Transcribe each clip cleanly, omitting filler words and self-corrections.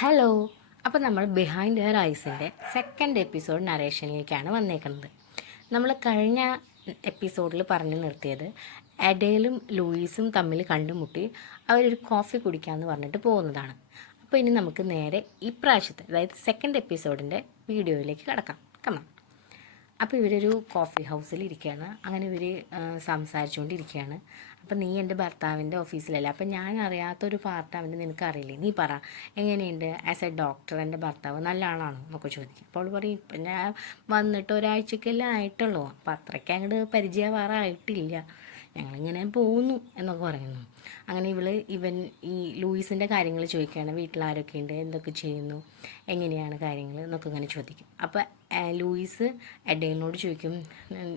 Hello. അപ്പോൾ നമ്മൾ behind her ഐസിൻ്റെ second episode നറേഷനിലേക്കാണ് വന്നേക്കുന്നത്. നമ്മൾ കഴിഞ്ഞ എപ്പിസോഡിൽ പറഞ്ഞു നിർത്തിയത് എഡേലും ലൂയിസും തമ്മിൽ കണ്ടുമുട്ടി അവരൊരു കോഫി കുടിക്കാമെന്ന് പറഞ്ഞിട്ട് പോകുന്നതാണ്. അപ്പോൾ ഇനി നമുക്ക് നേരെ ഇപ്രാവശ്യത്തെ, അതായത് സെക്കൻഡ് എപ്പിസോഡിൻ്റെ വീഡിയോയിലേക്ക് കടക്കാം. കമാ. അപ്പോൾ ഇവരൊരു കോഫി ഹൗസിൽ ഇരിക്കുകയാണ്. അങ്ങനെ ഇവർ സംസാരിച്ചുകൊണ്ടിരിക്കുകയാണ്. അപ്പം നീ എൻ്റെ ഭർത്താവിൻ്റെ ഓഫീസിലല്ല, അപ്പം ഞാൻ അറിയാത്തൊരു പാർട്ട് അവൻ്റെ നിനക്കറിയില്ലേ, നീ പറ എങ്ങനെയുണ്ട് ആസ് എ ഡോക്ടർ എൻ്റെ ഭർത്താവ് നല്ല ആളാണോ എന്നൊക്കെ ചോദിക്കും. അപ്പോൾ അവൾ പറയും ഇപ്പം ഞാൻ വന്നിട്ട് ഒരാഴ്ചക്കെല്ലാം ആയിട്ടുള്ളൂ, അപ്പം അത്രയ്ക്ക് അങ്ങോട്ട് പരിചയമാറായിട്ടില്ല, ഞങ്ങളിങ്ങനെ പോകുന്നു എന്നൊക്കെ പറയുന്നു. അങ്ങനെ ഇവൻ ഈ ലൂയിസിൻ്റെ കാര്യങ്ങൾ ചോദിക്കുകയാണ്. വീട്ടിലാരൊക്കെയുണ്ട്, എന്തൊക്കെ ചെയ്യുന്നു, എങ്ങനെയാണ് കാര്യങ്ങൾ എന്നൊക്കെ ഇങ്ങനെ ചോദിക്കും. അപ്പോൾ ലൂയിസ് എഡേലിനോട് ചോദിക്കും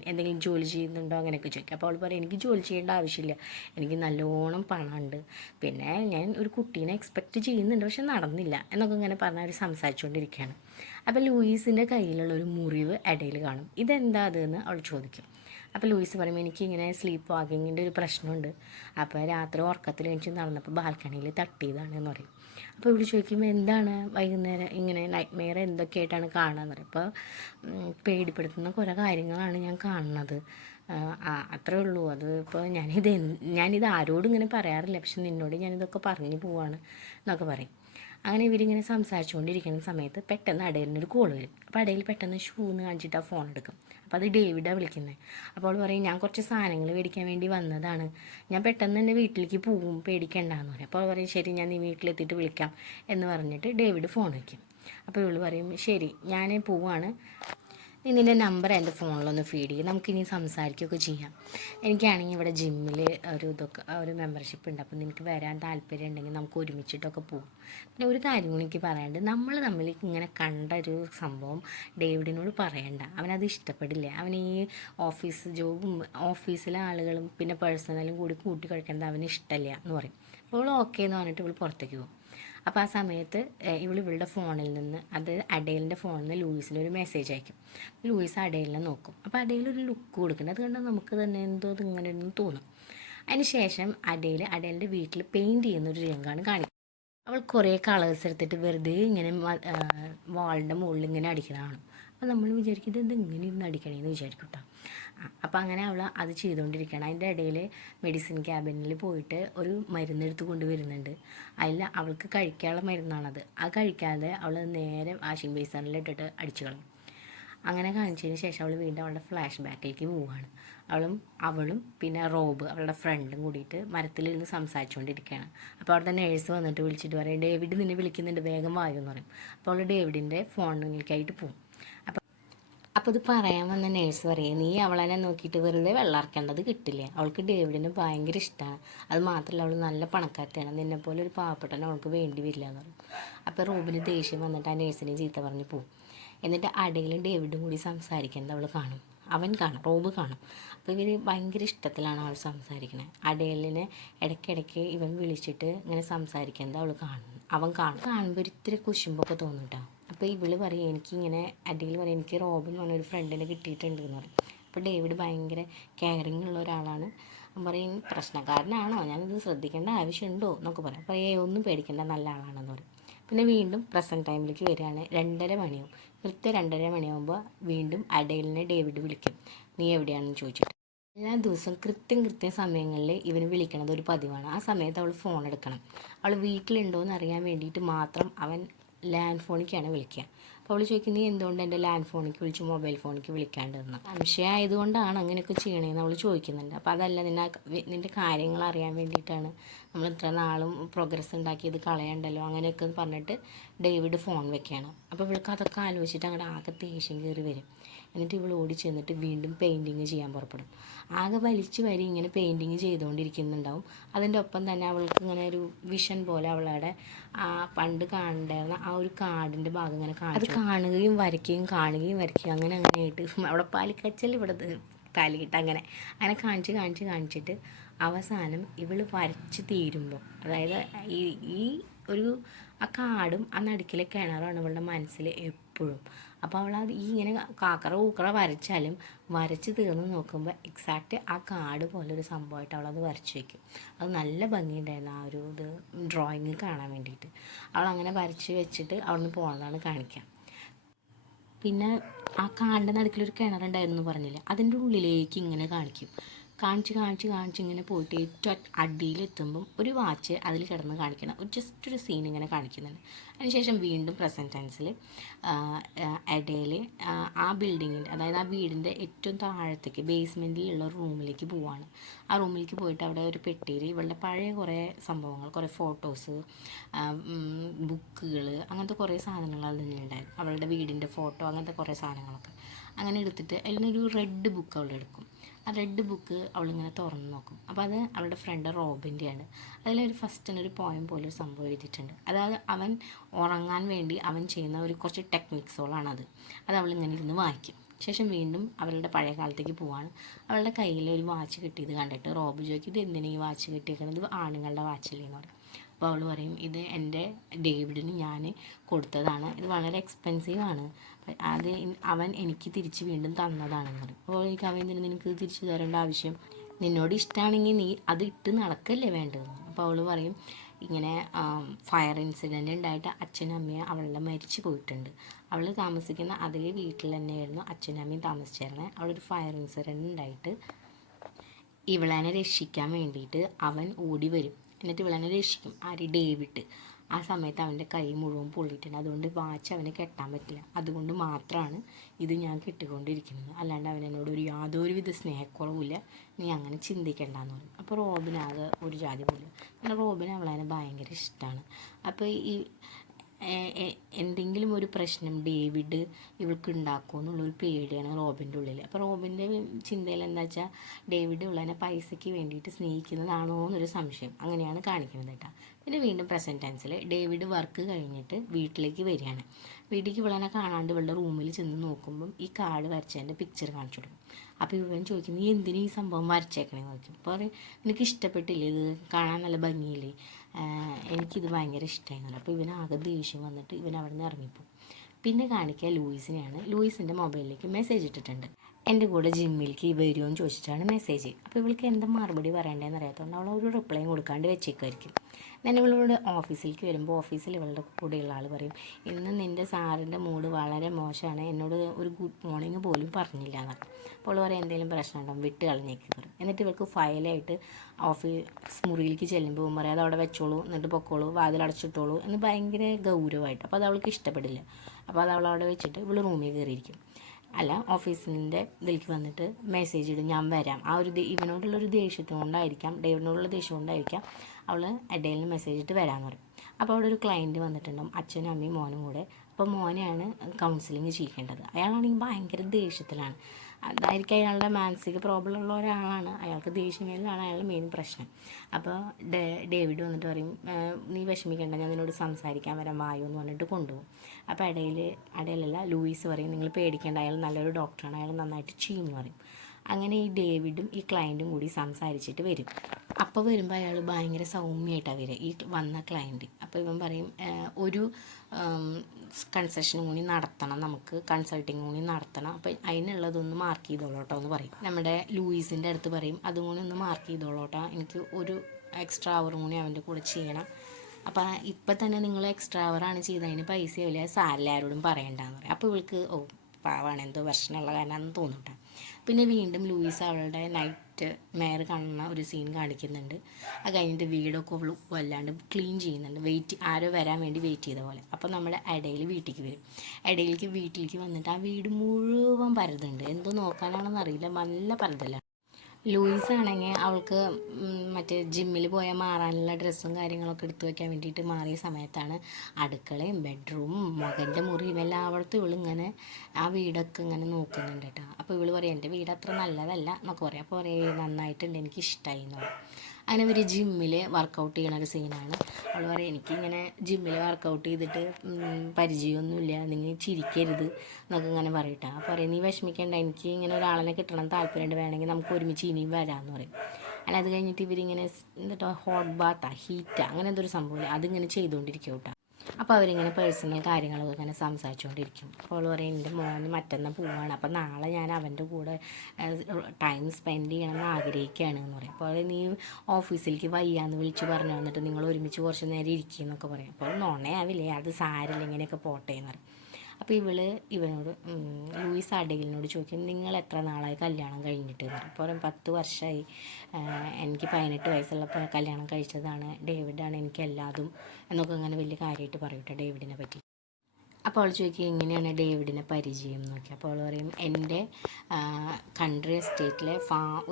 എന്തെങ്കിലും ജോലി ചെയ്യുന്നുണ്ടോ അങ്ങനെയൊക്കെ ചോദിക്കും. അപ്പോൾ അവൾ പറയും എനിക്ക് ജോലി ചെയ്യേണ്ട ആവശ്യമില്ല, എനിക്ക് നല്ലോണം പണമുണ്ട്, പിന്നെ ഞാൻ ഒരു കുട്ടീനെ എക്സ്പെക്റ്റ് ചെയ്യുന്നുണ്ട് പക്ഷെ നടന്നില്ല എന്നൊക്കെ ഇങ്ങനെ പറഞ്ഞ് അവർ സംസാരിച്ചുകൊണ്ടിരിക്കുകയാണ്. അപ്പോൾ ലൂയിസിൻ്റെ കയ്യിലുള്ള ഒരു മുറിവ് എഡേൽ കാണും. ഇതെന്താ അതെന്ന് അവൾ ചോദിക്കും. അപ്പോൾ ലൂയിസ് പറയും എനിക്കിങ്ങനെ സ്ലീപ്പ് വാക്കിങ്ങിൻ്റെ ഒരു പ്രശ്നമുണ്ട്, അപ്പോൾ രാത്രി ഉറക്കത്തിൽ എനിക്ക് നടന്നപ്പോൾ ബാൽക്കണിയിൽ തട്ടിയതാണ് എന്ന് പറയും. അപ്പോൾ ഇവിടെ ചോദിക്കുമ്പോൾ എന്താണ് വൈകുന്നേരം ഇങ്ങനെ നൈറ്റ് മെയർ എന്തൊക്കെയായിട്ടാണ് കാണുകയെന്ന് പറയും. അപ്പോൾ പേടിപ്പെടുത്തുന്ന കുറേ കാര്യങ്ങളാണ് ഞാൻ കാണുന്നത്, അത്രേ ഉള്ളൂ. അത് ഇപ്പോൾ ഞാനിത് ആരോടും ഇങ്ങനെ പറയാറില്ല, പക്ഷെ നിന്നോട് ഞാനിതൊക്കെ പറഞ്ഞു പോവാണ് എന്നൊക്കെ പറയും. അങ്ങനെ ഇവരിങ്ങനെ സംസാരിച്ചുകൊണ്ടിരിക്കുന്ന സമയത്ത് പെട്ടെന്ന് അടയിലിനൊരു കോൾ വരും. അപ്പോൾ അടയിൽ പെട്ടെന്ന് ഷൂന്ന് കാണിച്ചിട്ട് ആ ഫോൺ എടുക്കും. അപ്പോൾ അത് ഡേവിഡാണ് വിളിക്കുന്നത്. അപ്പോൾ അവൾ പറയും ഞാൻ കുറച്ച് സാധനങ്ങൾ മേടിക്കാൻ വേണ്ടി വന്നതാണ്, ഞാൻ പെട്ടെന്ന് തന്നെ വീട്ടിലേക്ക് പോവും, പേടിക്കണ്ടെന്ന് പറയും. അപ്പോൾ അവൾ പറയും ശരി ഞാൻ നീ വീട്ടിലെത്തിയിട്ട് വിളിക്കാം എന്ന് പറഞ്ഞിട്ട് ഡേവിഡ് ഫോൺ വയ്ക്കും. അപ്പോൾ ഇവൾ പറയും ശരി ഞാൻ പോവാണ്, നീ നിൻ്റെ നമ്പർ എൻ്റെ ഫോണിലൊന്ന് ഫീഡ് ചെയ്യും, നമുക്കിനി സംസാരിക്കുകയൊക്കെ ചെയ്യാം. എനിക്കാണെങ്കിൽ ഇവിടെ ജിമ്മിൽ ഒരു മെമ്പർഷിപ്പ് ഉണ്ട്, അപ്പോൾ നിനക്ക് വരാൻ താല്പര്യം ഉണ്ടെങ്കിൽ നമുക്ക് ഒരുമിച്ചിട്ടൊക്കെ പോകും. പിന്നെ ഒരു കാര്യം കൂടി എനിക്ക് പറയാനുണ്ട്, നമ്മൾ തമ്മിൽ ഇങ്ങനെ കണ്ട ഒരു സംഭവം ഡേവിഡിനോട് പറയണ്ട, അവനത് ഇഷ്ടപ്പെടില്ല. അവൻ ഈ ഓഫീസ് ജോബും ഓഫീസിലെ ആളുകളും പിന്നെ പേഴ്സണലും കൂടി കൂട്ടി കഴിക്കേണ്ടത് അവന് ഇഷ്ടമില്ല എന്ന് പറയും. അപ്പോൾ ഓക്കെ എന്ന് പറഞ്ഞിട്ട് ഇവൾ പുറത്തേക്ക് പോകും. അപ്പോൾ ആ സമയത്ത് ഇവളുടെ ഫോണിൽ നിന്ന്, അത് അഡേലിൻ്റെ ഫോണിൽ നിന്ന് ലൂയിസിന് ഒരു മെസ്സേജ് അയക്കും. ലൂയിസ് അഡേലിനെ നോക്കും. അപ്പോൾ അഡേലൊരു ലുക്ക് കൊടുക്കുന്നത് അത് കണ്ടാൽ നമുക്ക് തന്നെ എന്തോ ഇങ്ങനെ ഒന്നും തോന്നും. അതിന് ശേഷം അഡേലിൻ്റെ വീട്ടിൽ പെയിൻറ്റ് ചെയ്യുന്നൊരു രംഗമാണ് കാണിക്കുന്നത്. അവൾ കുറേ കളേഴ്സ് എടുത്തിട്ട് വെറുതെ ഇങ്ങനെ വാളിൻ്റെ മുകളിൽ ഇങ്ങനെ അടിക്കുന്നതാണ്. അപ്പോൾ നമ്മൾ വിചാരിക്കും ഇത് ഇങ്ങനെ ഇരുന്ന് അടിക്കണേന്ന് വിചാരിക്കും കേട്ടോ. അപ്പോൾ അങ്ങനെ അവൾ അത് ചെയ്തുകൊണ്ടിരിക്കുകയാണ്. അതിൻ്റെ ഇടയിൽ മെഡിസിൻ ക്യാബിനിൽ പോയിട്ട് ഒരു മരുന്നെടുത്ത് കൊണ്ടുവരുന്നുണ്ട്. അതിൽ അവൾക്ക് കഴിക്കാനുള്ള മരുന്നാണത്. അത് കഴിക്കാതെ അവൾ നേരെ വാഷിംഗ് ബേസിനിലിട്ടിട്ട് അടിച്ചു കളയും. അങ്ങനെ കാണിച്ചതിന് ശേഷം അവൾ വീണ്ടും അവളുടെ ഫ്ലാഷ് ബാക്കിലേക്ക് പോവുകയാണ്. അവളും പിന്നെ റോബ് അവളുടെ ഫ്രണ്ടും കൂടിയിട്ട് മരത്തിലിരുന്ന് സംസാരിച്ചുകൊണ്ടിരിക്കുകയാണ്. അപ്പോൾ അവിടുത്തെ നേഴ്സ് വന്നിട്ട് വിളിച്ചിട്ട് പറയും ഡേവിഡ് നിന്നെ വിളിക്കുന്നുണ്ട്, വേഗം വായു എന്ന് പറയും. അപ്പോൾ അവൾ ഡേവിഡിൻ്റെ ഫോണിലേക്കായിട്ട് പോകും. അപ്പോൾ ഇത് പറയാൻ വന്ന നേഴ്സ് പറയും നീ അവളെന്നെ നോക്കിയിട്ട് വെറുതെ വെള്ളാർക്കേണ്ടത് കിട്ടില്ല, അവൾക്ക് ഡേവിഡിന് ഭയങ്കര ഇഷ്ടമാണ്, അത് മാത്രമല്ല അവൾ നല്ല പണക്കാരത്തെയാണ്, നിന്നെപ്പോലെ ഒരു പാവപ്പെട്ടവൻ അവൾക്ക് വേണ്ടി വരില്ല എന്ന് പറയും. അപ്പോൾ റോബിന് ദേഷ്യം വന്നിട്ട് ആ നേഴ്സിനെ ചീത്ത പറഞ്ഞ് പോകും. എന്നിട്ട് അടയിലും ഡേവിഡും കൂടി സംസാരിക്കുന്നത് അവൾ കാണും, റോബ് കാണും. അപ്പോൾ ഇവർ ഭയങ്കര ഇഷ്ടത്തിലാണ് അവൾ സംസാരിക്കുന്നത്. അടയിലിനെ ഇടയ്ക്കിടയ്ക്ക് ഇവൻ വിളിച്ചിട്ട് ഇങ്ങനെ സംസാരിക്കുന്നത് അവൻ കാണുമ്പോൾ ഇത്തിരി കുശുമ്പൊക്കെ തോന്നും കേട്ടോ. അപ്പോൾ ഇവൾ പറയും എനിക്കിങ്ങനെ അടിയിൽ പറയും എനിക്ക് റോബിൻ എന്ന് പറഞ്ഞൊരു ഫ്രണ്ടിനെ കിട്ടിയിട്ടുണ്ട് എന്ന് പറയും. അപ്പോൾ ഡേവിഡ് ഭയങ്കര കെയറിങ് ഉള്ള ഒരാളാണ്. പറയും പ്രശ്നക്കാരനാണോ, ഞാനിത് ശ്രദ്ധിക്കേണ്ട ആവശ്യമുണ്ടോ എന്നൊക്കെ പറയും. അപ്പോൾ ഒന്നും പേടിക്കേണ്ട, നല്ല ആളാണെന്ന് പറയും. പിന്നെ വീണ്ടും പ്രസൻറ്റ് ടൈമിലേക്ക് വരികയാണ്. 2:30 മണിയാവും. കൃത്യം 2:30 മണിയാകുമ്പോൾ വീണ്ടും അഡേലിനെ ഡേവിഡ് വിളിക്കും, നീ എവിടെയാണെന്ന് ചോദിച്ചിട്ട്. എല്ലാ ദിവസവും കൃത്യം സമയങ്ങളിൽ ഇവന് വിളിക്കണത് ഒരു പതിവാണ്. ആ സമയത്ത് അവൾ ഫോൺ എടുക്കണം. അവൾ വീട്ടിലുണ്ടോ എന്ന് അറിയാൻ വേണ്ടിയിട്ട് മാത്രം അവൻ ലാൻഡ് ഫോണിലേക്കാണ് വിളിക്കുക. അപ്പോൾ അവൾ ചോദിക്കും നീ എന്തുകൊണ്ട് എൻ്റെ ലാൻഡ് ഫോണിലേക്ക് വിളിച്ചു മൊബൈൽ ഫോണിലേക്ക് വിളിക്കാണ്ടെന്ന്. സംശയമായതുകൊണ്ടാണ് അങ്ങനെയൊക്കെ ചെയ്യണേന്ന് അവൾ ചോദിക്കുന്നുണ്ട്. അപ്പോൾ അതല്ല നിൻ്റെ കാര്യങ്ങൾ അറിയാൻ വേണ്ടിയിട്ടാണ്, നമ്മൾ ഇത്ര നാളും പ്രോഗ്രസ് ഉണ്ടാക്കിയത് കളയണ്ടല്ലോ അങ്ങനെയൊക്കെ പറഞ്ഞിട്ട് ഡേവിഡ് ഫോൺ വെക്കുകയാണ്. അപ്പോൾ ഇവൾക്ക് അതൊക്കെ ആലോചിച്ചിട്ട് അങ്ങോട്ട് ആകെ ദേഷ്യം കയറി വരും. എന്നിട്ട് ഇവൾ ഓടി ചെന്നിട്ട് വീണ്ടും പെയിൻറ്റിങ് ചെയ്യാൻ പുറപ്പെടും. ആകെ വലിച്ചു വരി ഇങ്ങനെ പെയിൻറ്റിങ് ചെയ്തുകൊണ്ടിരിക്കുന്നുണ്ടാവും. അതിൻ്റെ ഒപ്പം തന്നെ അവൾക്ക് ഇങ്ങനെ ഒരു വിഷൻ പോലെ അവളുടെ പണ്ട് കാണേണ്ടിരുന്ന ആ ഒരു കാടിൻ്റെ ഭാഗം ഇങ്ങനെ അത് കാണുകയും വരയ്ക്കുകയും അങ്ങനെ ആയിട്ട് അവിടെ പാലിക്കച്ചൽ ഇവിടെ കാലിക്കിട്ട് അങ്ങനെ കാണിച്ചിട്ട് അവസാനം ഇവൾ വരച്ച് തീരുമ്പോൾ, അതായത് ഈ ഒരു ആ കാടും ആ നടുക്കിലെ കിണറാണ് ഇവളുടെ മനസ്സിൽ എപ്പോഴും. അപ്പോൾ അവളത് ഈ ഇങ്ങനെ കാക്കറ കൂക്കറ വരച്ചാലും വരച്ച് തീർന്ന് നോക്കുമ്പോൾ എക്സാക്റ്റ് ആ കാട് പോലൊരു സംഭവമായിട്ട് അവളത് വരച്ച് വയ്ക്കും. അത് നല്ല ഭംഗിയുണ്ടായിരുന്നു ആ ഒരു ഇത് ഡ്രോയിങ് കാണാൻ വേണ്ടിയിട്ട്. അവളങ്ങനെ വരച്ച് വെച്ചിട്ട് അവിടുന്ന് പോകുന്നതാണ് കാണിക്കുക. പിന്നെ ആ കാടിൻ്റെ നടുക്കിലൊരു കിണറുണ്ടായിരുന്നു പറഞ്ഞില്ല, അതിൻ്റെ ഉള്ളിലേക്ക് ഇങ്ങനെ കാണിക്കും. കാണിച്ച് ഇങ്ങനെ പോയിട്ട് ഏറ്റവും അടിയിലെത്തുമ്പം ഒരു വാച്ച് അതിൽ കിടന്ന് കാണിക്കണം. ജസ്റ്റ് ഒരു സീൻ ഇങ്ങനെ കാണിക്കുന്നുണ്ട്. അതിനുശേഷം വീണ്ടും പ്രസൻറ്റ് ടെൻസിൽ ഇടയിൽ ആ ബിൽഡിങ്ങിൻ്റെ, അതായത് ആ വീടിൻ്റെ ഏറ്റവും താഴത്തേക്ക് ബേസ്മെൻറ്റിലുള്ള റൂമിലേക്ക് പോവാണ്. ആ റൂമിലേക്ക് പോയിട്ട് അവിടെ ഒരു പെട്ടിയിൽ ഇവളുടെ പഴയ കുറേ സംഭവങ്ങൾ, കുറേ ഫോട്ടോസ്, ബുക്കുകൾ, അങ്ങനത്തെ കുറേ സാധനങ്ങൾ അതിലുണ്ടായിരുന്നു. അവളുടെ വീടിൻ്റെ ഫോട്ടോ, അങ്ങനത്തെ കുറേ സാധനങ്ങളൊക്കെ അങ്ങനെ എടുത്തിട്ട് അതിൽ നിന്നൊരു റെഡ് ബുക്ക് അവളെടുക്കും. ആ റെഡ് ബുക്ക് അവളിങ്ങനെ തുറന്ന് നോക്കും. അപ്പോൾ അത് അവളുടെ ഫ്രണ്ട് റോബിൻ്റെയാണ്. അതിലൊരു ഫസ്റ്റിന് ഒരു പോയം പോലെ ഒരു സംഭവം എഴുതിയിട്ടുണ്ട്. അതായത് അവൻ ഉറങ്ങാൻ വേണ്ടി അവൻ ചെയ്യുന്ന ഒരു കുറച്ച് ടെക്നിക്സുകളാണത്. അത് അവളിങ്ങനെ ഇരുന്ന് വായിക്കും. ശേഷം വീണ്ടും അവളുടെ പഴയ കാലത്തേക്ക് പോവാണ്. അവളുടെ കയ്യിൽ ഒരു വാച്ച് കിട്ടിയത് കണ്ടിട്ട് റോബ് ചോദിക്കും, ഇത് എന്തിനാ ഈ വാച്ച് കിട്ടിയേക്കുന്നത്, ഇത് ആണുങ്ങളുടെ വാച്ചില്ലേ എന്ന് പറയും. അപ്പോൾ അവൾ പറയും, ഇത് എൻ്റെ ഡേവിഡിന് ഞാൻ കൊടുത്തതാണ്, ഇത് വളരെ എക്സ്പെൻസീവാണ്, അത് അവൻ എനിക്ക് തിരിച്ച് വീണ്ടും തന്നതാണെന്ന് പറയും. അപ്പോൾ എനിക്ക് അവൻ എന്തിനും നിനക്ക് തിരിച്ചു തരേണ്ട ആവശ്യം, നിന്നോട് ഇഷ്ടമാണെങ്കിൽ നീ അത് ഇട്ട് നടക്കല്ലേ വേണ്ടത്. അപ്പോൾ അവൾ പറയും, ഇങ്ങനെ ഫയർ ഇൻസിഡൻറ്റ് ഉണ്ടായിട്ട് അച്ഛനും അമ്മയും അവളുടെ മരിച്ചു പോയിട്ടുണ്ട്. അവൾ താമസിക്കുന്ന അതേ വീട്ടിൽ തന്നെയായിരുന്നു അച്ഛനും അമ്മയും താമസിച്ചിരുന്നത്. അവളൊരു ഫയർ ഇൻസിഡൻറ്റ് ഉണ്ടായിട്ട് ഇവളെ രക്ഷിക്കാൻ വേണ്ടിയിട്ട് അവൻ ഓടി വരും. എന്നിട്ട് ഇവളെ രക്ഷിക്കും. ആര്? ഡേവിഡ്. ആ സമയത്ത് അവൻ്റെ കൈ മുഴുവൻ പൊള്ളിയിട്ടുണ്ട്. അതുകൊണ്ട് വാച്ച് അവന് കെട്ടാൻ പറ്റില്ല. അതുകൊണ്ട് മാത്രമാണ് ഇത് ഞാൻ കെട്ടിക്കൊണ്ടിരിക്കുന്നത്. അല്ലാണ്ട് അവനോട് യാതൊരുവിധ സ്നേഹക്കുറവില്ല, നീ അങ്ങനെ ചിന്തിക്കേണ്ടെന്ന് പറയും. അപ്പോൾ റോബിനാകെ ഒരു ജാതി പോലും. പിന്നെ റോബിന് അവളെ ഭയങ്കര ഇഷ്ടമാണ്. അപ്പോൾ ഈ എന്തെങ്കിലും ഒരു പ്രശ്നം ഡേവിഡ് ഇവൾക്ക് ഉണ്ടാക്കുമോ എന്നുള്ളൊരു പേടിയാണ് റോബിൻ്റെ ഉള്ളിൽ. അപ്പോൾ റോബിൻ്റെ ചിന്തയിൽ എന്താ വെച്ചാൽ ഡേവിഡ് ഉള്ളതിനെ പൈസയ്ക്ക് വേണ്ടിയിട്ട് സ്നേഹിക്കുന്നതാണോ എന്നൊരു സംശയം. അങ്ങനെയാണ് കാണിക്കുന്നത് കേട്ടോ. പിന്നെ വീണ്ടും പ്രസൻറ്റ് ടെൻസിൽ ഡേവിഡ് വർക്ക് കഴിഞ്ഞിട്ട് വീട്ടിലേക്ക് വരികയാണ്. വീട്ടിലേക്ക് ഇവളെ കാണാണ്ട് ഇവളുടെ റൂമിൽ ചെന്ന് നോക്കുമ്പം ഈ കാർഡ് വരച്ചതിൻ്റെ പിക്ചർ കാണിച്ചു കൊടുക്കും. അപ്പോൾ ഇവൻ ചോദിക്കും, നീ എന്തിനു ഈ സംഭവം വരച്ചേക്കണേന്ന് ചോദിക്കും. അപ്പോൾ പറയും, നിനക്ക് ഇഷ്ടപ്പെട്ടില്ലേ, ഇത് കാണാൻ നല്ല ഭംഗിയില്ലേ, എനിക്കിത് ഭയങ്കര ഇഷ്ടമായിരുന്നു. അപ്പോൾ ഇവനാകെ ദേഷ്യം വന്നിട്ട് ഇവൻ അവിടെ നിന്ന് ഇറങ്ങിപ്പോവും. പിന്നെ കാണിക്കുക ലൂയിസിനെയാണ്. ലൂയിസിൻ്റെ മൊബൈലിലേക്ക് മെസ്സേജ് ഇട്ടിട്ടുണ്ട്, എൻ്റെ കൂടെ ജിമ്മിലേക്ക് വരുമോ എന്ന് ചോദിച്ചിട്ടാണ് മെസ്സേജ്. അപ്പോൾ ഇവൾക്ക് എന്താ മറുപടി പറയേണ്ടതെന്ന് അറിയാത്തതുകൊണ്ട് അവൾ ഒരു റിപ്ലൈയും കൊടുക്കാണ്ട് വെച്ചേക്കുമായിരിക്കും. ഞാൻ ഇവളോട് ഓഫീസിലേക്ക് വരുമ്പോൾ ഓഫീസിൽ ഇവളുടെ കൂടെയുള്ള ആൾ പറയും, ഇന്ന് നിൻ്റെ സാറിൻ്റെ മൂഡ് വളരെ മോശമാണ്, എന്നോട് ഒരു ഗുഡ് മോർണിംഗ് പോലും പറഞ്ഞില്ല എന്ന് പറയും. അപ്പോൾ അവൾ പറയും, എന്തെങ്കിലും പ്രശ്നം ഉണ്ടാവും, വിട്ട് കളഞ്ഞേക്ക് പറയും. എന്നിട്ട് ഇവൾക്ക് ഫയലായിട്ട് ഓഫീസ് മുറിയിലേക്ക് ചെല്ലുമ്പോൾ പറയും, അത് അവിടെ വെച്ചോളൂ, എന്നിട്ട് പൊക്കോളൂ, വാതിലടച്ചിട്ടോളൂ എന്ന് ഭയങ്കര ഗൗരവമായിട്ട്. അപ്പോൾ അത് അവൾക്ക് ഇഷ്ടപ്പെടില്ല. അപ്പോൾ അത് അവളവിടെ വെച്ചിട്ട് ഇവൾ റൂമിൽ കയറിയിരിക്കും. അല്ല, ഓഫീസിൻ്റെ ഇതിലേക്ക് വന്നിട്ട് മെസ്സേജ് ഇടും, ഞാൻ വരാം. ആ ഒരു ഇവനോടുള്ളൊരു ദേഷ്യത്തിന് കൊണ്ടായിരിക്കാം, ഡേവിഡിനോടുള്ള ദേഷ്യം കൊണ്ടായിരിക്കാം അവൾ ഇടയിൽ മെസ്സേജ് ഇട്ട് വരാമെന്ന് പറയും. അപ്പോൾ അവിടെ ഒരു ക്ലയൻറ്റ് വന്നിട്ടുണ്ടാവും, അച്ഛനും അമ്മയും മോനും കൂടെ. അപ്പോൾ മോനെയാണ് കൗൺസിലിങ് ചെയ്യേണ്ടത്. അയാളാണെങ്കിൽ ഭയങ്കര ദേഷ്യത്തിലാണ്. അതായിരിക്കും അയാളുടെ മാനസിക പ്രോബ്ലം ഉള്ള ഒരാളാണ്. അയാൾക്ക് ദേഷ്യം വരുന്നതാണ് അയാളുടെ മെയിൻ പ്രശ്നം. അപ്പോൾ ഡേവിഡ് വന്നിട്ട് പറയും, നീ വിഷമിക്കേണ്ട, ഞാൻ നിന്നോട് സംസാരിക്കാൻ വരാം, വായു എന്ന് പറഞ്ഞിട്ട് കൊണ്ടുപോകും. അപ്പോൾ ഇടയിലല്ല ലൂയിസ് പറയും, നിങ്ങൾ പേടിക്കേണ്ട, അയാൾ നല്ലൊരു ഡോക്ടറാണ്, അയാൾ നന്നായിട്ട് ചെയ്യുമെന്ന് പറയും. അങ്ങനെ ഈ ഡേവിഡും ഈ ക്ലയൻറ്റും കൂടി സംസാരിച്ചിട്ട് വരും. അപ്പോൾ വരുമ്പോൾ അയാൾ ഭയങ്കര സൗമ്യമായിട്ടാണ് വരിക, ഈ വന്ന ക്ലയൻറ്റ്. അപ്പോൾ ഇവൻ പറയും, ഒരു കൺസൾട്ടേഷനും കൂടി നടത്തണം, നമുക്ക് കൺസൾട്ടിങ് കൂടി നടത്തണം, അപ്പോൾ അതിനുള്ളതൊന്ന് മാർക്ക് ചെയ്തോളൂട്ടോ എന്ന് പറയും. നമ്മുടെ ലൂയിസിൻ്റെ അടുത്ത് പറയും, അതും കൂടി ഒന്ന് മാർക്ക് ചെയ്തോളൂട്ടോ, എനിക്ക് ഒരു എക്സ്ട്രാ അവറും കൂടി അവൻ്റെ കൂടെ ചെയ്യണം. അപ്പോൾ ഇപ്പം തന്നെ നിങ്ങൾ എക്സ്ട്രാ അവറാണ് ചെയ്തതിന് പൈസയില്ല, സാറില്ല, ആരോടും പറയണ്ടെന്ന് പറയും. അപ്പോൾ ഇവൾക്ക് പാവാണ്, എന്തോ പ്രശ്നമുള്ള കാരണമെന്ന് തോന്നൂട്ടോ. പിന്നെ വീണ്ടും ലൂയിസ് അവളുടെ നൈറ്റ് മെയർ കാണുന്ന ഒരു സീൻ കാണിക്കുന്നുണ്ട്. അത് കഴിഞ്ഞിട്ട് വീടൊക്കെ അവൾ വല്ലാണ്ട് ക്ലീൻ ചെയ്യുന്നുണ്ട്, ആരോ വരാൻ വേണ്ടി വെയിറ്റ് ചെയ്ത പോലെ. അപ്പോൾ നമ്മുടെ ഇടയിൽ വീട്ടിലേക്ക് വരും. വീട്ടിലേക്ക് വന്നിട്ട് ആ വീട് മുഴുവൻ പരതുണ്ട്. എന്തോ നോക്കാനാണെന്ന് അറിയില്ല, നല്ല പരതല്ല. ലൂയിസ് ആണെങ്കിൽ അവൾക്ക് മറ്റേ ജിമ്മിൽ പോയാൽ മാറാനുള്ള ഡ്രസ്സും കാര്യങ്ങളൊക്കെ എടുത്തു വയ്ക്കാൻ വേണ്ടിയിട്ട് മാറിയ സമയത്താണ് അടുക്കളയും ബെഡ്റൂമും മകൻ്റെ മുറിയും എല്ലായിടത്തും ഇവളിങ്ങനെ ആ വീടൊക്കെ ഇങ്ങനെ നോക്കുന്നുണ്ട് കേട്ടോ. അപ്പോൾ ഇവൾ പറയും, എൻ്റെ വീട് അത്ര നല്ലതല്ല എന്നൊക്കെ പറയും. അപ്പോൾ പറയും, നന്നായിട്ടുണ്ട്, എനിക്ക് ഇഷ്ടമായി എന്ന് പറയും. അങ്ങനെ ഒരു ജിമ്മിൽ വർക്കൗട്ട് ചെയ്യണ ഒരു സീനാണ്. അവൾ പറയും, എനിക്കിങ്ങനെ ജിമ്മിൽ വർക്കൗട്ട് ചെയ്തിട്ട് പരിചയമൊന്നുമില്ല, നിങ്ങൾ ചിരിക്കരുത് എന്നൊക്കെ ഇങ്ങനെ പറയട്ടെ. അപ്പോൾ പറയും, നീ വിഷമിക്കേണ്ട, എനിക്ക് ഇങ്ങനെ ഒരാളെ കിട്ടണം താല്പര്യമുണ്ട്, വേണമെങ്കിൽ നമുക്ക് ഒരുമിച്ച് ഇനിയും വരാമെന്ന് പറയും. അല്ല, അത് കഴിഞ്ഞിട്ട് ഇവരിങ്ങനെ എന്നിട്ട് ഹോട്ട് ബാത്താ ഹീറ്റാ അങ്ങനെ എന്തൊരു സംഭവമില്ല, അതിങ്ങനെ ചെയ്തുകൊണ്ടിരിക്കും കേട്ടോ. അപ്പോൾ അവരിങ്ങനെ പേഴ്സണൽ കാര്യങ്ങളൊക്കെ ഇങ്ങനെ സംസാരിച്ചുകൊണ്ടിരിക്കും. അപ്പോൾ അവൾ പറയും എൻ്റെ മോന് മറ്റന്നാൾ പോവാണ്, അപ്പോൾ നാളെ ഞാൻ അവൻ്റെ കൂടെ ടൈം സ്പെൻഡ് ചെയ്യണമെന്ന് ആഗ്രഹിക്കുകയാണ് എന്ന് പറയും. അപ്പോൾ നീ ഓഫീസിലേക്ക് വയ്യാന്ന് വിളിച്ച് പറഞ്ഞു വന്നിട്ട് നിങ്ങൾ ഒരുമിച്ച് കുറച്ച് നേരം ഇരിക്കുമെന്നൊക്കെ പറയും. അപ്പോൾ നുണയാവില്ലേ, അത് സാരില്ല, ഇങ്ങനെയൊക്കെ പോട്ടെ എന്ന് പറയും. അപ്പോൾ ഇവനോട് ലൂയിസ് അഡേലിനോട് ചോദിക്കും, നിങ്ങൾ എത്ര നാളായി കല്യാണം കഴിഞ്ഞിട്ട് എന്ന് പറയും. അപ്പോൾ 10 വർഷമായി, എനിക്ക് 18 വയസ്സുള്ളപ്പോൾ കല്യാണം കഴിച്ചതാണ്, ഡേവിഡാണ് എനിക്ക് എല്ലാതും എന്നൊക്കെ അങ്ങനെ വലിയ കാര്യമായിട്ട് പറയട്ടെ ഡേവിഡിനെ പറ്റി. അപ്പോൾ അവൾ ചോദിക്കും എങ്ങനെയാണ് ഡേവിഡിനെ പരിചയം നോക്കി. അപ്പോൾ അവൾ പറയും എൻ്റെ കൺട്രി എസ്റ്റേറ്റിലെ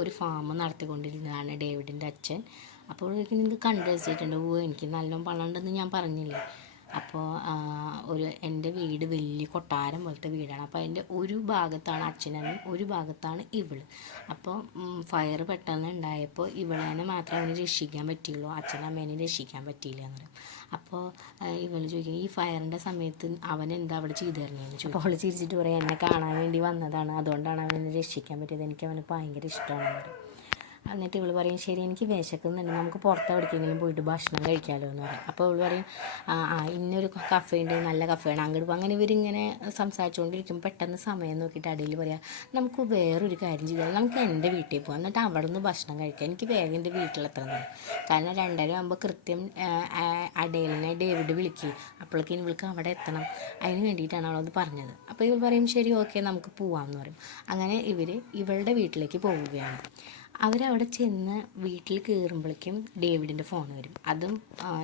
ഒരു ഫാം നടത്തിക്കൊണ്ടിരുന്നതാണ് ഡേവിഡിൻ്റെ അച്ഛൻ. അപ്പോൾ നിങ്ങൾക്ക് കൺട്രി എസ്റ്റേറ്റ് ഉണ്ട്, എനിക്ക് നല്ലോണം പണം ഉണ്ടെന്ന് ഞാൻ പറഞ്ഞില്ലേ. അപ്പോൾ എൻ്റെ വീട് വലിയ കൊട്ടാരം പോലത്തെ വീടാണ്. അപ്പോൾ അതിൻ്റെ ഒരു ഭാഗത്താണ് അച്ഛനും ഒരു ഭാഗത്താണ് ഇവൾ. അപ്പോൾ ഫയർ പെട്ടെന്ന് ഉണ്ടായപ്പോൾ ഇവളെ മാത്രമേ അവന് രക്ഷിക്കാൻ പറ്റുള്ളൂ, അച്ഛനമ്മേനെ രക്ഷിക്കാൻ പറ്റിയില്ല എന്ന് പറയും. അപ്പോൾ ഇവൾ ചോദിക്കും ഈ ഫയറിൻ്റെ സമയത്ത് അവൻ എന്താ അവിടെ ചെയ്തു തരണേന്ന് ചോദിക്കും. അപ്പോൾ അവൾ ചിരിച്ചിട്ട് പറയും എന്നെ കാണാൻ വേണ്ടി വന്നതാണ്, അതുകൊണ്ടാണ് അവനെ രക്ഷിക്കാൻ പറ്റിയത്, എനിക്ക് അവന് ഭയങ്കര ഇഷ്ടമാണെന്ന് പറയും. എന്നിട്ട് ഇവൾ പറയും ശരി എനിക്ക് വിശക്കുന്നുണ്ട്, നമുക്ക് പുറത്ത് എവിടേക്കെങ്കിലും പോയിട്ട് ഭക്ഷണം കഴിക്കാമല്ലോ എന്ന് പറയും. അപ്പോൾ ഇവൾ പറയും ഇന്നൊരു കഫേ ഉണ്ട്, നല്ല കഫേയാണ്, അങ്ങോട്ട് പോകും. അങ്ങനെ ഇവരിങ്ങനെ സംസാരിച്ചുകൊണ്ടിരിക്കും. പെട്ടെന്ന് സമയം നോക്കിയിട്ട് അടിയിൽ പറയാം നമുക്ക് വേറൊരു കാര്യം ചെയ്താൽ നമുക്ക് എൻ്റെ വീട്ടിൽ പോകാം, എന്നിട്ട് അവിടെ നിന്ന് ഭക്ഷണം കഴിക്കാം, എനിക്ക് വേഗം എൻ്റെ വീട്ടിലെത്തണം. കാരണം 2:30 ആകുമ്പോൾ കൃത്യം അടയിലിനെ ഡേവിഡ് വിളിക്കുക, അപ്പോഴേക്കും ഇവൾക്ക് അവിടെ എത്തണം, അതിന് വേണ്ടിയിട്ടാണ് അവളത് പറഞ്ഞത്. അപ്പോൾ ഇവൾ പറയും ശരി ഓക്കെ നമുക്ക് പോവാമെന്ന് പറയും. അങ്ങനെ ഇവളുടെ വീട്ടിലേക്ക് പോവുകയാണ്. അവരവിടെ ചെന്ന് വീട്ടിൽ കയറുമ്പോഴേക്കും ഡേവിഡിൻ്റെ ഫോൺ വരും, അതും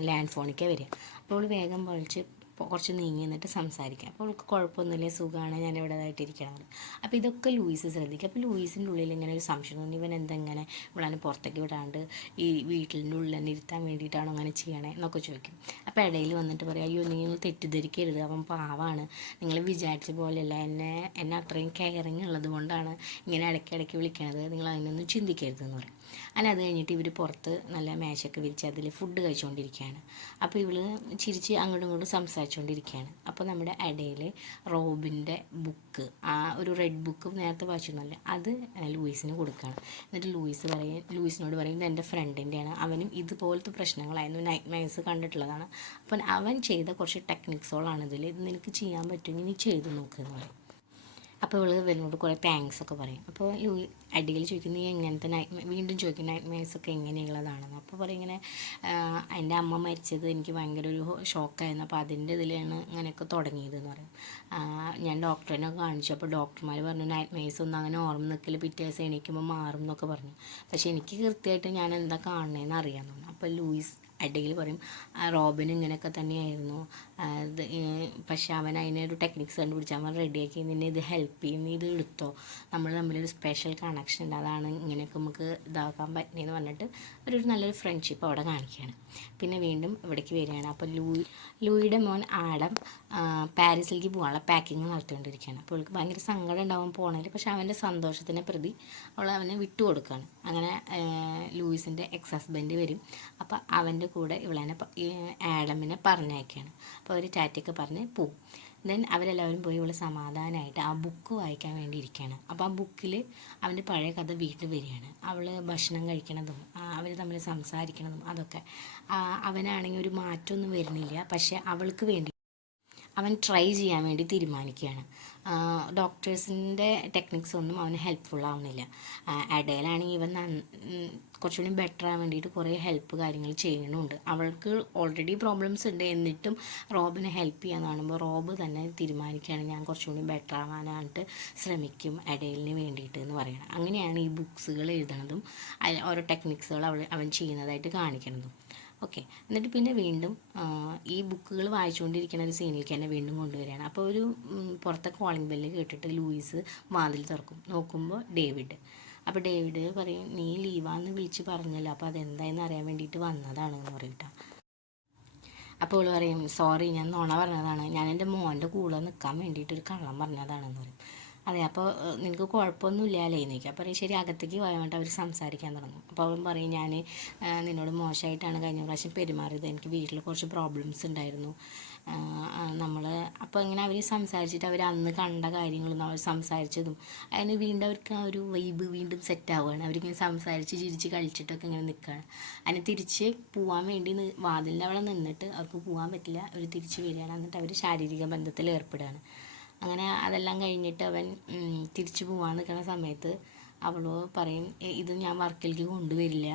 ലാൻഡ് ഫോണിലേക്കാണ് വരിക. അപ്പോൾ അവൾ വേഗം വിളിച്ച് കുറച്ച് നീങ്ങി നിന്നിട്ട് സംസാരിക്കാം. അപ്പോൾ അവൾക്ക് കുഴപ്പമൊന്നുമില്ല, സുഖമാണ്, ഞാൻ ഇവിടെതായിട്ടിരിക്കണം. അപ്പോൾ ഇതൊക്കെ ലൂയിസ് ശ്രദ്ധിക്കുക. അപ്പോൾ ലൂയിസിൻ്റെ ഉള്ളിൽ ഇങ്ങനെ ഒരു സംശയം തോന്നി, ഇവൻ എന്തെങ്ങനെ ഇവിടാണ് പുറത്തേക്ക് വിടാണ്ട് ഈ വീട്ടിൻ്റെ ഉള്ളിൽ തന്നെ ഇരുത്താൻ വേണ്ടിയിട്ടാണോ അങ്ങനെ ചെയ്യണേ എന്നൊക്കെ ചോദിക്കും. അപ്പോൾ ഇടയിൽ വന്നിട്ട് പറയാം അയ്യോ നിങ്ങൾ തെറ്റിദ്ധരിക്കരുത്, അവൻ പാവാണ്, നിങ്ങൾ വിചാരിച്ച പോലെയല്ല, എന്നെ അത്രയും കെയറിങ് ഉള്ളത് കൊണ്ടാണ് ഇങ്ങനെ ഇടയ്ക്കിടയ്ക്ക് വിളിക്കണത്, നിങ്ങൾ അതിനൊന്നും ചിന്തിക്കരുതെന്ന് പറയും. അങ്ങനെ അത് കഴിഞ്ഞിട്ട് ഇവർ പുറത്ത് നല്ല മേശയൊക്കെ വിരിച്ച് അതിൽ ഫുഡ് കഴിച്ചുകൊണ്ടിരിക്കുകയാണ്. അപ്പോൾ ഇവൾ ചിരിച്ച് അങ്ങോട്ടും ഇങ്ങോട്ടും സംസാരിച്ചുകൊണ്ടിരിക്കുകയാണ്. അപ്പോൾ നമ്മുടെ ഇടയിൽ റോബിൻ്റെ ബുക്ക്, ഒരു റെഡ് ബുക്ക് നേരത്തെ വായിച്ചിരുന്നല്ലേ, അത് ലൂയിസിന് കൊടുക്കുകയാണ്. എന്നിട്ട് ലൂയിസിനോട് പറയും ഇത് എൻ്റെ ഫ്രണ്ടിൻ്റെയാണ്, അവനും ഇതുപോലത്തെ പ്രശ്നങ്ങളായിരുന്നു, നൈറ്റ് മെയർസ് കണ്ടിട്ടുള്ളതാണ്, അപ്പം അവൻ ചെയ്ത കുറച്ച് ടെക്നിക്സുകളാണ് ഇത് നിനക്ക് ചെയ്യാൻ പറ്റുമെങ്കിൽ നീ ചെയ്ത് നോക്കുമെന്ന് പറയും. അപ്പോൾ ഇവനോട് കുറേ താങ്ക്സ് ഒക്കെ പറയും. അപ്പോൾ അടിയിൽ ചോദിക്കും നീ എങ്ങനത്തെ വീണ്ടും ചോദിക്കും നൈറ്റ് മെയർസൊക്കെ എങ്ങനെയുള്ളതാണെന്ന്. അപ്പോൾ പറയും ഇങ്ങനെ എൻ്റെ അമ്മ മരിച്ചത് എനിക്ക് ഭയങ്കര ഒരു ഷോക്കായിരുന്നു, അപ്പോൾ അതിൻ്റെ ഇതിലാണ് ഇങ്ങനെയൊക്കെ തുടങ്ങിയതെന്ന് പറയും. ഞാൻ ഡോക്ടറിനെ കാണിച്ചു, അപ്പോൾ ഡോക്ടർമാർ പറഞ്ഞു നൈറ്റ് മെയർസ് ഒന്നും അങ്ങനെ ഓർമ്മ നിൽക്കില്ല, പിറ്റേ ദിവസം എണീക്കുമ്പോൾ മാറും എന്നൊക്കെ പറഞ്ഞു. പക്ഷേ എനിക്ക് കൃത്യമായിട്ട് ഞാൻ എന്താ കാണണേന്ന് അറിയാമെന്ന് പറഞ്ഞു. അപ്പോൾ ലൂയിസ് ഇടയിൽ പറയും റോബിൻ ഇങ്ങനെയൊക്കെ തന്നെയായിരുന്നു, പക്ഷെ അവൻ അതിനൊരു ടെക്നിക്സ് കണ്ടുപിടിച്ച് അവൻ റെഡിയാക്കി നിന്നെ ഇത് ഹെൽപ്പ് ചെയ്യും, നീ ഇത് എടുത്തോ, നമ്മൾ തമ്മിലൊരു സ്പെഷ്യൽ കണക്ഷൻ ഉണ്ട്, അതാണ് ഇങ്ങനെയൊക്കെ നമുക്ക് ഇതാക്കാൻ പറ്റുന്നതെന്ന് പറഞ്ഞിട്ട് ഒരു നല്ലൊരു ഫ്രണ്ട്ഷിപ്പ് അവിടെ കാണിക്കുകയാണ്. പിന്നെ വീണ്ടും ഇവിടേക്ക് വരികയാണ്. അപ്പോൾ ലൂയിയുടെ മോൻ ആഡം പാരീസിലേക്ക് പോകാനുള്ള പാക്കിങ് നടത്തിക്കൊണ്ടിരിക്കുകയാണ്. അപ്പോൾ അവൾക്ക് ഭയങ്കര സങ്കടം ഉണ്ടാവും പോണതിൽ, പക്ഷെ അവൻ്റെ സന്തോഷത്തിനെ പ്രതി അവനെ വിട്ടുകൊടുക്കുകയാണ്. അങ്ങനെ ലൂയിസിൻ്റെ എക്സ് ഹസ്ബൻഡ് വരും. അപ്പോൾ അവൻ്റെ കൂടെ ആഡമിനെ പറഞ്ഞയക്കുകയാണ്. അപ്പോൾ അവർ ടാറ്റയൊക്കെ പറഞ്ഞ് പോവും. ദെൻ അവരെല്ലാവരും പോയി ഇവൾ സമാധാനമായിട്ട് ആ ബുക്ക് വായിക്കാൻ വേണ്ടി ഇരിക്കുകയാണ്. അപ്പോൾ ആ ബുക്കിൽ അവൻ്റെ പഴയ കഥ വീട്ടിൽ വരികയാണ്. അവൾ ഭക്ഷണം കഴിക്കണതും അവർ തമ്മിൽ സംസാരിക്കണതും അതൊക്കെ. അവനാണെങ്കിൽ ഒരു മാറ്റമൊന്നും വരുന്നില്ല, പക്ഷേ അവൾക്ക് വേണ്ടി അവൻ ട്രൈ ചെയ്യാൻ വേണ്ടി തീരുമാനിക്കുകയാണ്. ഡോക്ടേഴ്സിൻ്റെ ടെക്നിക്സ് ഒന്നും അവന് ഹെൽപ്ഫുൾ ആവുന്നില്ല. ഇടയിലാണെങ്കിൽ ഇവൻ കുറച്ചുകൂടി ബെറ്റർ ആവാൻ വേണ്ടിയിട്ട് കുറേ ഹെൽപ്പ് കാര്യങ്ങൾ ചെയ്യണമുണ്ട്. അവൾക്ക് ഓൾറെഡി പ്രോബ്ലംസ് ഉണ്ട്, എന്നിട്ടും റോബിനെ ഹെൽപ്പ് ചെയ്യാന്ന് കാണുമ്പോൾ റോബ് തന്നെ തീരുമാനിക്കുകയാണ് ഞാൻ കുറച്ചുകൂടി ബെറ്റർ ആവാനായിട്ട് ശ്രമിക്കും ഇടയിലിന് വേണ്ടിയിട്ട് എന്ന് പറയണം. അങ്ങനെയാണ് ഈ ബുക്സുകൾ എഴുതണതും ഓരോ ടെക്നിക്സുകൾ അവൻ ചെയ്യുന്നതായിട്ട് കാണിക്കണതും. ഓക്കെ, എന്നിട്ട് പിന്നെ വീണ്ടും ഈ ബുക്കുകൾ വായിച്ചുകൊണ്ടിരിക്കുന്ന ഒരു സീനിലേക്ക് തന്നെ വീണ്ടും കൊണ്ടുവരികയാണ്. അപ്പോൾ ഒരു പുറത്തെ കോളിംഗ് ബെല്ല് കേട്ടിട്ട് ലൂയിസ് വാതിൽ തുറക്കും. നോക്കുമ്പോൾ ഡേവിഡ്. അപ്പോൾ ഡേവിഡ് പറയും നീ ലീവാന്ന് വിളിച്ച് പറഞ്ഞല്ലോ, അപ്പോൾ അതെന്തായെന്ന് അറിയാൻ വേണ്ടിയിട്ട് വന്നതാണെന്ന് പറയട്ടോ. അപ്പോൾ അവൾ പറയും സോറി ഞാൻ നുണ പറഞ്ഞതാണ്, ഞാൻ എൻ്റെ മോൻ്റെ കൂടെ നിൽക്കാൻ വേണ്ടിയിട്ട് ഒരു കള്ളം പറഞ്ഞതാണെന്ന് പറയും. അതെ, അപ്പോൾ നിനക്ക് കുഴപ്പമൊന്നുമില്ല അല്ലേ എന്ന് ചോദിക്കും. അപ്പോൾ ശരി അകത്തേക്ക് പോയാൽ വേണ്ടി അവർ സംസാരിക്കാൻ തുടങ്ങും. അപ്പോൾ അവൻ പറയും ഞാൻ നിന്നോട് മോശമായിട്ടാണ് കഴിഞ്ഞ പ്രാവശ്യം പെരുമാറിയത്, എനിക്ക് വീട്ടിൽ കുറച്ച് പ്രോബ്ലംസ് ഉണ്ടായിരുന്നു, നമ്മൾ അപ്പോൾ ഇങ്ങനെ അവർ സംസാരിച്ചിട്ട് അവർ അന്ന് കണ്ട കാര്യങ്ങളും അവർ സംസാരിച്ചതും അതിന് വീണ്ടും അവർക്ക് ആ ഒരു വൈബ് വീണ്ടും സെറ്റ് ആവുകയാണ്. അവരിങ്ങനെ സംസാരിച്ച് ചിരിച്ച് കളിച്ചിട്ടൊക്കെ ഇങ്ങനെ നിൽക്കുകയാണ്. അതിന് തിരിച്ച് പോകാൻ വേണ്ടി വാതിലിൻ്റെ അവിടെ നിന്നിട്ട് അവർക്ക് പോകാൻ പറ്റില്ല. അവർ തിരിച്ച് വരികയാണ്. എന്നിട്ട് അവർ ശാരീരിക ബന്ധത്തിൽ ഏർപ്പെടുകയാണ്. അങ്ങനെ അതെല്ലാം കഴിഞ്ഞിട്ട് അവൻ തിരിച്ചു പോകാൻ നിൽക്കുന്ന സമയത്ത് അവൾ പറയും ഇത് ഞാൻ വർക്കിലേക്ക് കൊണ്ടുവരില്ല,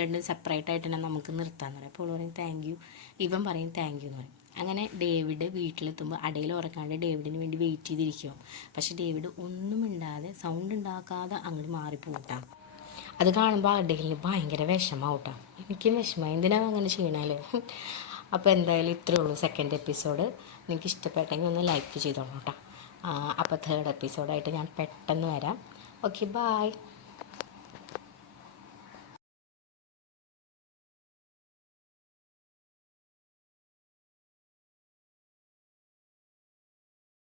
രണ്ടും സെപ്പറേറ്റ് ആയിട്ട് തന്നെ നമുക്ക് നിർത്താമെന്ന് പറയും. അപ്പോൾ അവൾ പറയും താങ്ക് യു. ഇവൻ പറയും താങ്ക് യു എന്ന് പറയും. അങ്ങനെ ഡേവിഡ് വീട്ടിലെത്തുമ്പോൾ അടയിൽ ഉറക്കാണ്ട് ഡേവിഡിന് വേണ്ടി വെയിറ്റ് ചെയ്തിരിക്കും. പക്ഷെ ഡേവിഡ് ഒന്നും മിണ്ടാതെ സൗണ്ട് ഉണ്ടാക്കാതെ അങ്ങോട്ട് മാറിപ്പോട്ടാം. അത് കാണുമ്പോൾ അടയിലിന് ഭയങ്കര വിഷമാവട്ടാം. എനിക്കും വിഷമമായി, എന്തിനാണ് അങ്ങനെ ചെയ്യണല്ലേ. അപ്പോൾ എന്തായാലും ഇത്രയേ ഉള്ളൂ സെക്കൻഡ് എപ്പിസോഡ്. നിങ്ങൾക്ക് ഇഷ്ടപ്പെട്ടെങ്കിൽ ഒന്ന് ലൈക്ക് ചെയ്തോളൂ കേട്ടോ. അപ്പോൾ തേർഡ് എപ്പിസോഡായിട്ട് ഞാൻ പെട്ടെന്ന് വരാം. Okay, bye.